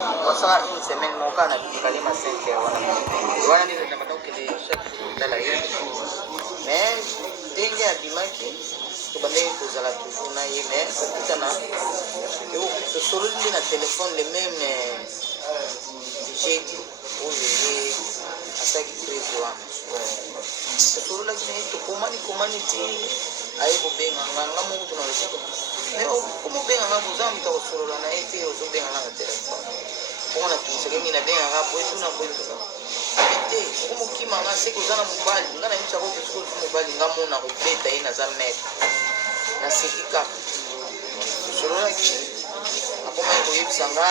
Ça, une semaine, mon cas, on a dit qu'elle m'a 5 heures. Voilà, nous avons donc les chaque jour dans la vie. Mais, dès qu'il y a des maquis, tu vas dire que vous allez toujours naïr, mais ça dit qu'on a. Le solo de la téléphone, les mêmes j'ai dit, oh, les à ça qui fait quoi. Le solo là, tu comment tu aye kubenga nganga mungu tunaleshika mais como benga ngabo zamu ta solo na ete o benga na telefone bona tusekengi na benga ngabo etu na bwetu ete como kima nga seko zana mobali ngana misa ko kusko mobali ngamo na kubeta ina za mek na sekika solo la ki akoma ko yebisanga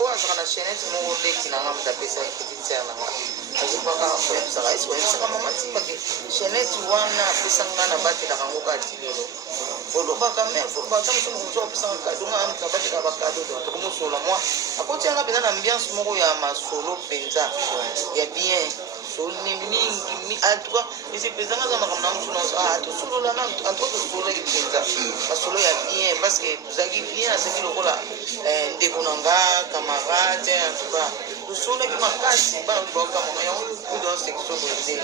po azana chaîne mo leki na ngam ta pesa ikititsa na ngam azipaka ko yebisanga iso yebisanga mama timba ke chaîne wana pesa ngana bati na kango ka tilelo olo baka me fo ba tamu so pesa ka dunga am ta bati ka bakado to ko solo moi akoti anga pena na ambiance moko ya masolo penza ya bien solo ni mingi en tout cas isi pesa nga za makamna msuno to solo la na en tout cas solo ki penza masolo ya bien parce que tuzaki bien asaki lokola ndeko nanga camarade en tout cas to solo ki makasi ba ba kama ya ko do section de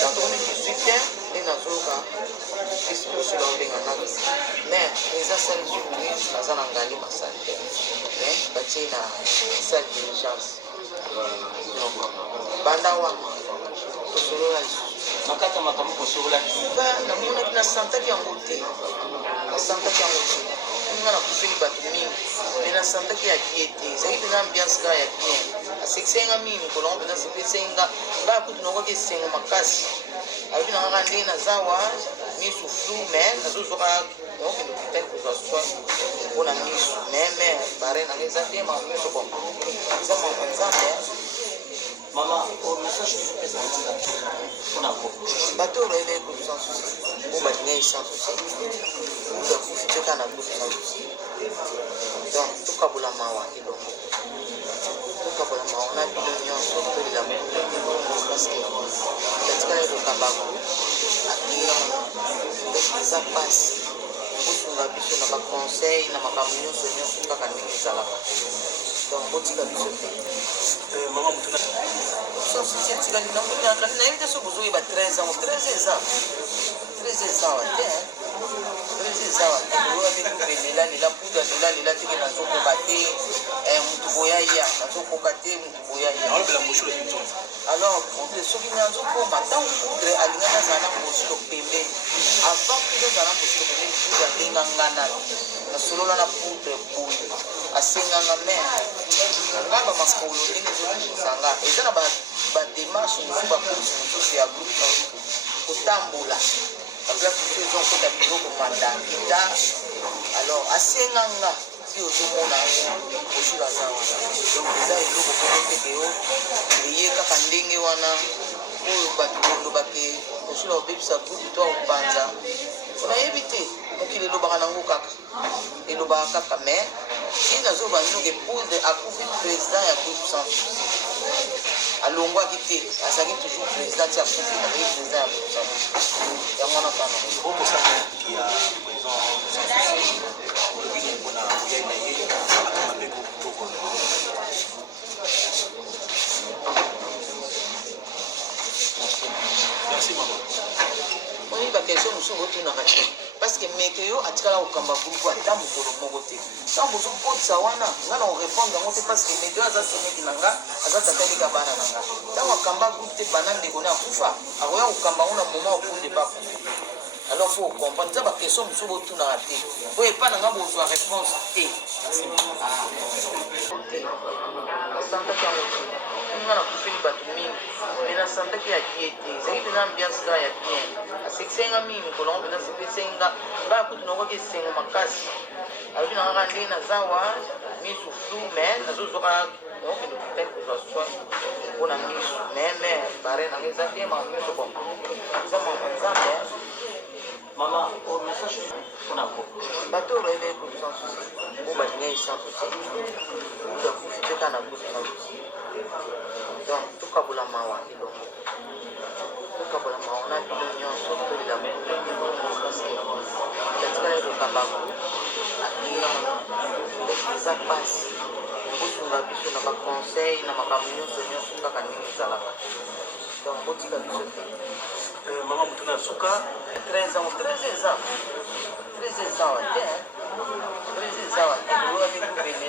donc on est 18 ans et na zoka isko solo benga na mais les assailles du ministre bazana ngali masante batina sa diligence bandawa to solo la makata makamu ko solo la ba na mona kina santa ki angote na santa ki angote ngana kufini batu mingi na santa ki akiete zaidi na ambiance ka ya bien aseksenga mingi ko longo na sepenga ba kutu noko ke sengo makasi abi na ngandi na zawa misu flou mais na zo soka donc le peut-être que ça soit on a mis même bare na les amis ma misu ko ça m'a pensé maman au message que je on a bateau rêvé pour sans souci on va tenir sans souci on doit profiter quand on a sans souci donc tout cas pour la mawa et donc tout cas pour la mawa on a bien union surtout de la parce que peut-être que le kabaku à ça passe kusunga biso na ba conseil na makambo nyonso nyonso kaka ndenge ezalaka donc botika biso te mama mutuna so si tika na mutuna kana na yete so bozo iba 13 ans 13 ans wa te 13 ans wa te lo ya bitu belela lela puda lela tike na zoko bate mutu boyaya na zoko kate mutu boyaya on bela mushulo kinzo alors on te soki na zoko matangu poudre alingana zana mushulo pembe avant que dans la mushulo pembe puda linga ngana na solola na poudre boye asenganga mer ngaba makolo ndenge zanga ezana ba démarche musu ba kursi ya groupe kutambula kabla kutezo kota biloko mandakita alors asenganga si otomona osula zawa donc eza eloko kokoteke yo eye kaka ndenge wana oyo bato bolobake osula obebisa groupe to opanza onayebi te mokili elobaka nango kaka elobaka kaka mais si nazoba nyoke poudre akufi président ya groupe sans souci alongwaki te azalaki toujours président ti akufi azalaki président ya groupe sans souci yango wana kana okosala ya président sans souci olobiki mpona oyai na ye akama mpe kopoko merci maman oyi bakestion mosusu botunaka te parce que meke yo atikala kokamba groupe ata mokolo moko te ntango bozokotisa wana nga na korépondre yango te parce que meke yo aza seneki na nga aza tatalika bana na nga ntango akamba groupe te bana ndeko ne akufa akoya kokamba ngo na moment okunde bakufa alors faut comprendre eza bakestion mosusu botunaka te po epa na nga bozwa réponse te asantaki yango te nga na kufeli bato mingi me na santaki ya die te ezalaki pena ambiance kaka ya bien asekisenga mingi mikolo ngo pena sepesenga baya kutu nakoki esengo makasi alobi na kaka ndenge naza wa misu flou mais nazozoka okende peut-être kozwa soin mpona misu mais bare nanga eza bien makambo nyonso ko eza makambo nzambe mama au message mpona ko bato orebe groupe sans souci o balingai sans souci groupe ya profite kaka na groupe sans souci donc tokabola mawa elongo tokabola mawa na bino nyonso tolela parce que tatikala elokamba ngo eza pasi kosunga biso na baconseil na makambo nyonso kaka ndenge ezalaka. Donc botika biso te. Mama mutu na suka 13 ans wa te 13 ans wa te oyo te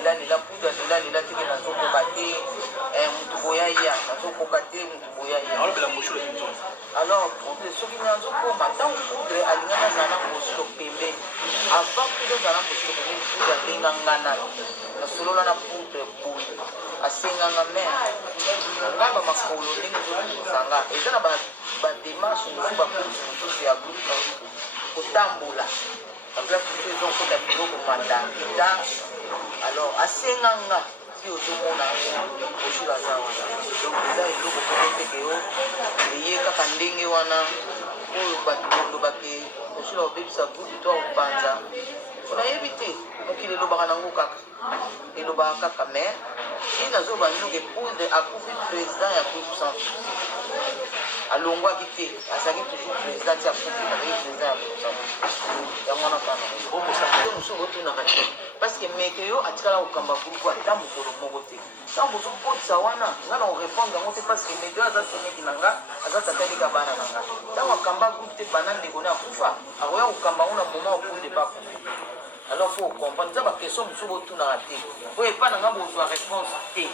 lela puda lela teke nazokoka te mutu boya ya nazokoka te mutu boya ya alobela moshulo kinzo. alors poudre soki nazokoma ntango poudre alingana azala na mosilo pembeni avant poudre azala na mosilo pembeni poudre abengangana nasolola na poudre boye asenganga mere nga bamakolo ndenge ezokozanga eza na bademarshe mosusu bapolisi mosusu ya groupe kotambola baplace ezokota biloko mandangita alors asenganga ti ozomona osila aza wana donc eza eloko koko teke yo eye kaka ndenge wana oyo bato olobake osila obebisa groupe to opanza onayebi te mokili elobaka nango kaka elobaka kaka mais ti nazoba ndenge poudre akufi président ya groupe sans alongwaki te azalaki toujours président ti akufi azalaki président ya groupe sans yango wana kana mosusu botunaka te parce que meke yo atikala kokamba groupe ata mokolo moko te ntango bozokotisa wana nga na korépondre yango te parce que meke yo aza seneki na nga aza tatalika bana na nga ntango akamba groupe te bana ndeko ne akufa akoya kokamba ngo na moment okundi bakufa alors faut comprendre eza baquestion mosusu botunaka te po epa na nga bozwa réponse te